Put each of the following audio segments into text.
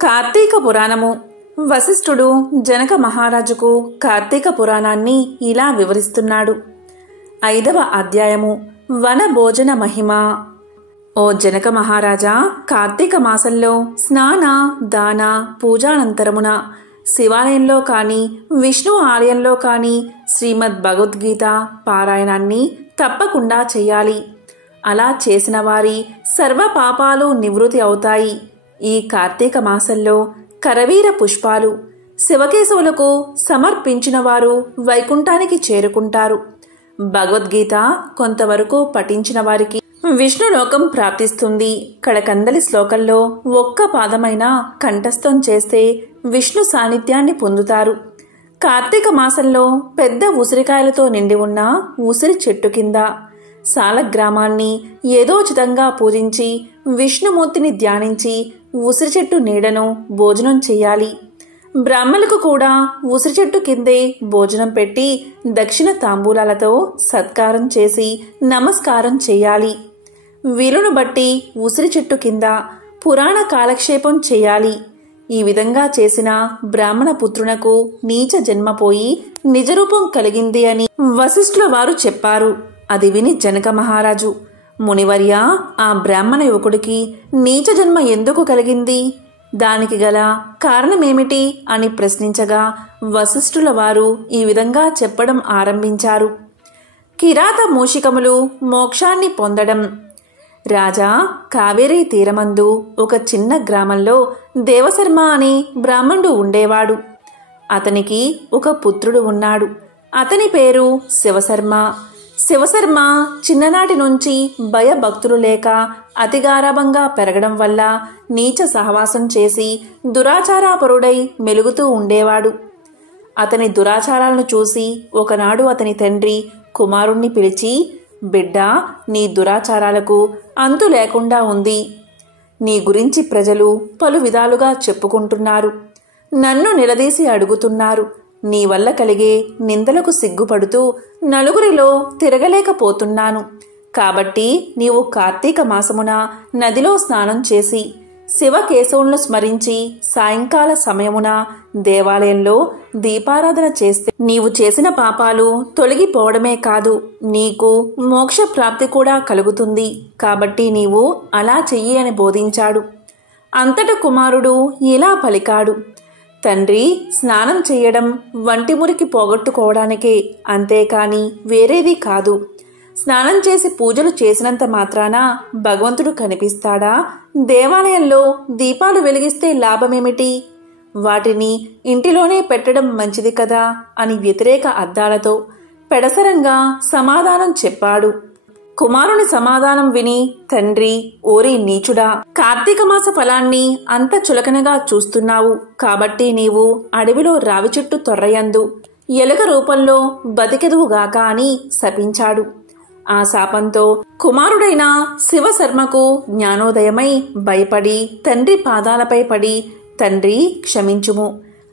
కార్తీక పురాణము. వశిష్ఠుడు జనక మహారాజుకు కార్తీక పురాణాన్ని ఇలా వివరిస్తున్నాడు. 5వ అధ్యాయము వన భోజన మహిమ. ఓ జనక మహారాజా, కార్తీక మాసంలో స్నాన దాన పూజానంతరమున శివాలయంలో కాని విష్ణు ఆలయంలో కాని శ్రీమద్ భగవద్గీత పారాయణాన్ని తప్పకుండా చెయ్యాలి. అలా చేసిన వారి సర్వ పాపాలు నివృత్తి అవుతాయి. ఈ కార్తీక మాసంలో కరవీర పుష్పాలు శివకేశవులకు సమర్పించిన వారు వైకుంఠానికి చేరుకుంటారు. భగవద్గీత కొంతవరకు పఠించిన వారికి విష్ణులోకం ప్రాప్తిస్తుంది. కడకందలి శ్లోకంలో ఒక్క పాదమైనా కంఠస్థం చేస్తే విష్ణు సాన్నిధ్యాన్ని పొందుతారు. కార్తీక మాసంలో పెద్ద ఉసిరికాయలతో నిండి ఉన్న ఉసిరి చెట్టు కింద సాలగ్రామాన్ని ఏదోచితంగా పూజించి విష్ణుమూర్తిని ధ్యానించి ఉసిరి చెట్టు నీడను భోజనం చెయ్యాలి. బ్రాహ్మణులకు కూడా ఉసిరి చెట్టు కిందే భోజనం పెట్టి దక్షిణ తాంబూలాలతో సత్కారం చేసి నమస్కారం చెయ్యాలి. వీలును బట్టి ఉసిరి చెట్టు కింద పురాణ కాలక్షేపం చేయాలి. ఈ విధంగా చేసిన బ్రాహ్మణ పుత్రునకు నీచ జన్మపోయి నిజరూపం కలిగింది అని వశిష్ఠుల వారు చెప్పారు. అది విని జనక మహారాజు, మునివర్య, ఆ బ్రాహ్మణ యువకుడికి నీచ జన్మ ఎందుకు కలిగింది? దానికి గల కారణమేమిటి అని ప్రశ్నించగా వశిష్ఠుల వారు ఈ విధంగా చెప్పడం ఆరంభించారు. కిరాత మూషికములు మోక్షాన్ని పొందడం. రాజా, కావేరీ తీరమందు ఒక చిన్న గ్రామంలో దేవశర్మ అనే బ్రాహ్మణుడు ఉండేవాడు. అతనికి ఒక పుత్రుడు ఉన్నాడు. అతని పేరు శివశర్మ. శివశర్మ చిన్ననాటి నుంచి భయభక్తులు లేక అతిగారాభంగా పెరగడం వల్ల నీచ సహవాసం చేసి దురాచారపరుడై మెలుగుతూ ఉండేవాడు. అతని దురాచారాలను చూసి ఒకనాడు అతని తండ్రి కుమారుణ్ణి పిలిచి, బిడ్డా, నీ దురాచారాలకు అంతు లేకుండా ఉంది. నీ గురించి ప్రజలు పలు విధాలుగా చెప్పుకుంటున్నారు. నన్ను నిలదీసి అడుగుతున్నారు. నీ వల్ల కలిగే నిందలకు సిగ్గుపడుతూ నలుగురిలో తిరగలేకపోతున్నాను. కాబట్టి నీవు కార్తీక మాసమున నదిలో స్నానం చేసి శివకేశవులను స్మరించి సాయంకాల సమయమున దేవాలయంలో దీపారాధన చేస్తే నీవు చేసిన పాపాలు తొలగిపోవడమే కాదు, నీకు మోక్ష ప్రాప్తి కూడా కలుగుతుంది. కాబట్టి నీవు అలా చెయ్యి అని బోధించాడు. అంతట కుమారుడు ఇలా పలికాడు. తండ్రి, స్నానం చేయడం వంటి మురికి పోగొట్టుకోవడానికే, అంతేకాని వేరేది కాదు. స్నానం చేసి పూజలు చేసినంత మాత్రాన భగవంతుడు కనిపిస్తాడా? దేవాలయంలో దీపాలు వెలిగిస్తే లాభమేమిటి? వాటిని ఇంటిలోనే పెట్టడం మంచిది కదా అని వ్యతిరేక అర్థాలతో పెడసరంగా సమాధానం చెప్పాడు. కుమారుని సమాధానం విని తండ్రి, ఓరి నీచుడా, కార్తీక మాస ఫలాన్ని అంత చులకనగా చూస్తున్నావు. కాబట్టి నీవు అడవిలో రావి చెట్టు తొర్రయందు ఎలుక రూపంలో బతికెదువుగాక అని శపించాడు. ఆ శాపంతో కుమారుడైన శివశర్మకు జ్ఞానోదయమై భయపడి తండ్రి పాదాలపై పడి, తండ్రి క్షమించుము.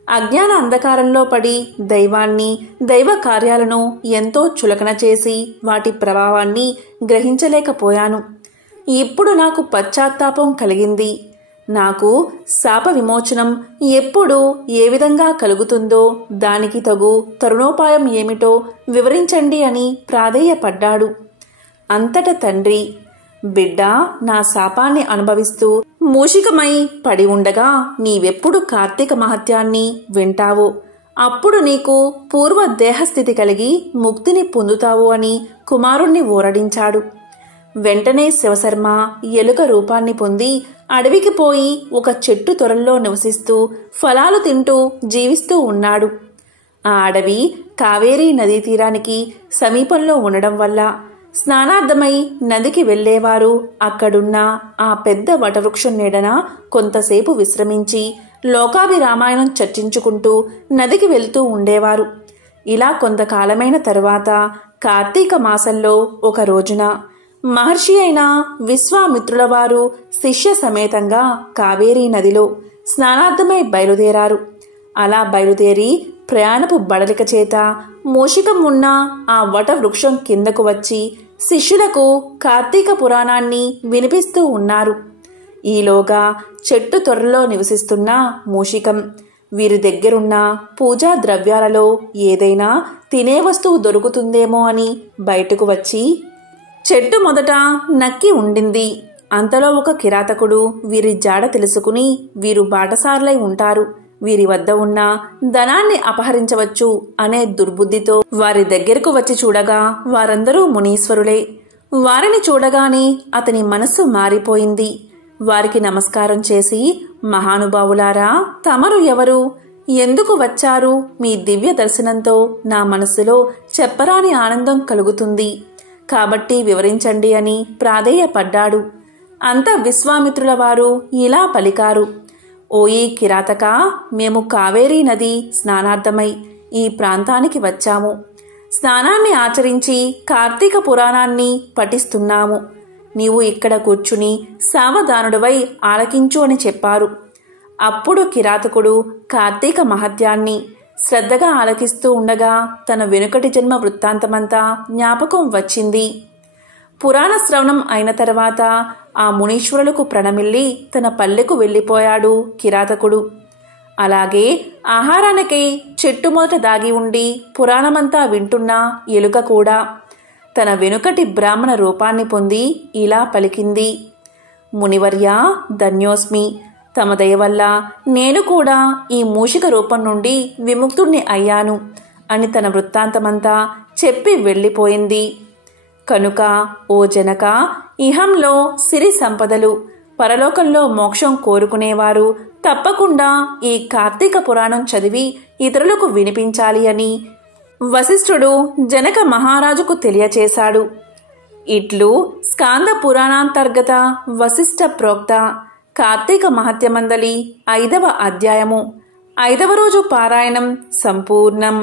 అజ్ఞాన అంధకారంలో పడి దైవాన్ని, దైవ కార్యాలను ఎంతో చులకన చేసి వాటి ప్రభావాన్ని గ్రహించలేకపోయాను. ఇప్పుడు నాకు పశ్చాత్తాపం కలిగింది. నాకు శాప విమోచనం ఎప్పుడు ఏ విధంగా కలుగుతుందో దానికి తగు తరుణోపాయం ఏమిటో వివరించండి అని ప్రాధేయపడ్డాడు. అంతట తండ్రి, బిడ్డా, నా శాపాన్ని అనుభవిస్తూ మూషికమై పడి ఉండగా నీవెప్పుడు కార్తీక మహత్యాన్ని వింటావో అప్పుడు నీకు పూర్వ దేహస్థితి కలిగి ముక్తిని పొందుతావు అని కుమారుణ్ణి ఊరడించాడు. వెంటనే శివశర్మ ఎలుక రూపాన్ని పొంది అడవికి పోయి ఒక చెట్టు తొరల్లో నివసిస్తూ ఫలాలు తింటూ జీవిస్తూ ఉన్నాడు. ఆ అడవి కావేరీ నదీ తీరానికి సమీపంలో ఉండడం వల్ల స్నానార్థమై నదికి వెళ్లేవారు అక్కడున్న ఆ పెద్ద వటవృక్షం నీడన కొంతసేపు విశ్రమించి లోకాభిరామాయణం చర్చించుకుంటూ నదికి వెళ్తూ ఉండేవారు. ఇలా కొంతకాలమైన తరువాత కార్తీక మాసంలో ఒక రోజున మహర్షి అయిన విశ్వామిత్రుల వారు శిష్య సమేతంగా కావేరీ నదిలో స్నానార్థమై బయలుదేరారు. అలా బయలుదేరి ప్రయాణపు బడలిక చేత మూషికం ఉన్న ఆ వట వృక్షం కిందకు వచ్చి శిష్యులకు కార్తీక పురాణాన్ని వినిపిస్తూ ఉన్నారు. ఈలోగా చెట్టు తొర్రలో నివసిస్తున్న మూషికం వీరి దగ్గరున్న పూజా ద్రవ్యాలలో ఏదైనా తినే వస్తువు దొరుకుతుందేమో అని బయటకు వచ్చి చెట్టు మొదట నక్కి ఉండింది. అంతలో ఒక కిరాతకుడు వీరి జాడ తెలుసుకుని వీరు బాటసారులై ఉంటారు, వీరి వద్ద ఉన్న ధనాన్ని అపహరించవచ్చు అనే దుర్బుద్ధితో వారి దగ్గరకు వచ్చి చూడగా వారందరూ మునీశ్వరులే. వారిని చూడగానే అతని మనస్సు మారిపోయింది. వారికి నమస్కారం చేసి, మహానుభావులారా, తమరు ఎవరు? ఎందుకు వచ్చారు? మీ దివ్య దర్శనంతో నా మనస్సులో చెప్పరాని ఆనందం కలుగుతుంది, కాబట్టి వివరించండి అని ప్రాధేయపడ్డాడు. అంత విశ్వామిత్రుల వారు ఇలా పలికారు: ఓయి కిరాతక, మేము కావేరీ నది స్నానార్థమై ఈ ప్రాంతానికి వచ్చాము. స్నానాన్ని ఆచరించి కార్తీక పురాణాన్ని పఠిస్తున్నాము. నీవు ఇక్కడ కూర్చుని సావధానుడివై ఆలకించు అని చెప్పారు. అప్పుడు కిరాతకుడు కార్తీక మహత్యాన్ని శ్రద్ధగా ఆలకిస్తూ ఉండగా తన వెనుకటి జన్మ వృత్తాంతమంతా జ్ఞాపకం వచ్చింది. పురాణ శ్రవణం అయిన తర్వాత ఆ మునీశ్వరులకు ప్రణమిల్లి తన పల్లెకు వెళ్ళిపోయాడు కిరాతకుడు. అలాగే ఆహారానికై చెట్టు మొదట దాగి ఉండి పురాణమంతా వింటున్న ఎలుక కూడా తన వెనుకటి బ్రాహ్మణ రూపాన్ని పొంది ఇలా పలికింది: మునివర్య, ధన్యోస్మి. తమ దయ వల్ల నేను కూడా ఈ మూషిక రూపం నుండి విముక్తుణ్ణి అయ్యాను అని తన వృత్తాంతమంతా చెప్పి వెళ్ళిపోయింది. కనుక ఓ జనక, ఇహంలో సిరి సంపదలు, పరలోకంలో మోక్షం కోరుకునేవారు తప్పకుండా ఈ కార్తీక పురాణం చదివి ఇతరులకు వినిపించాలి అని వశిష్ఠుడు జనక మహారాజుకు తెలియచేశాడు. ఇట్లు స్కాంద పురాణాంతర్గత వశిష్ఠ ప్రోక్త కార్తీక మహత్యమందలి 5వ అధ్యాయము 5వ రోజు పారాయణం సంపూర్ణం.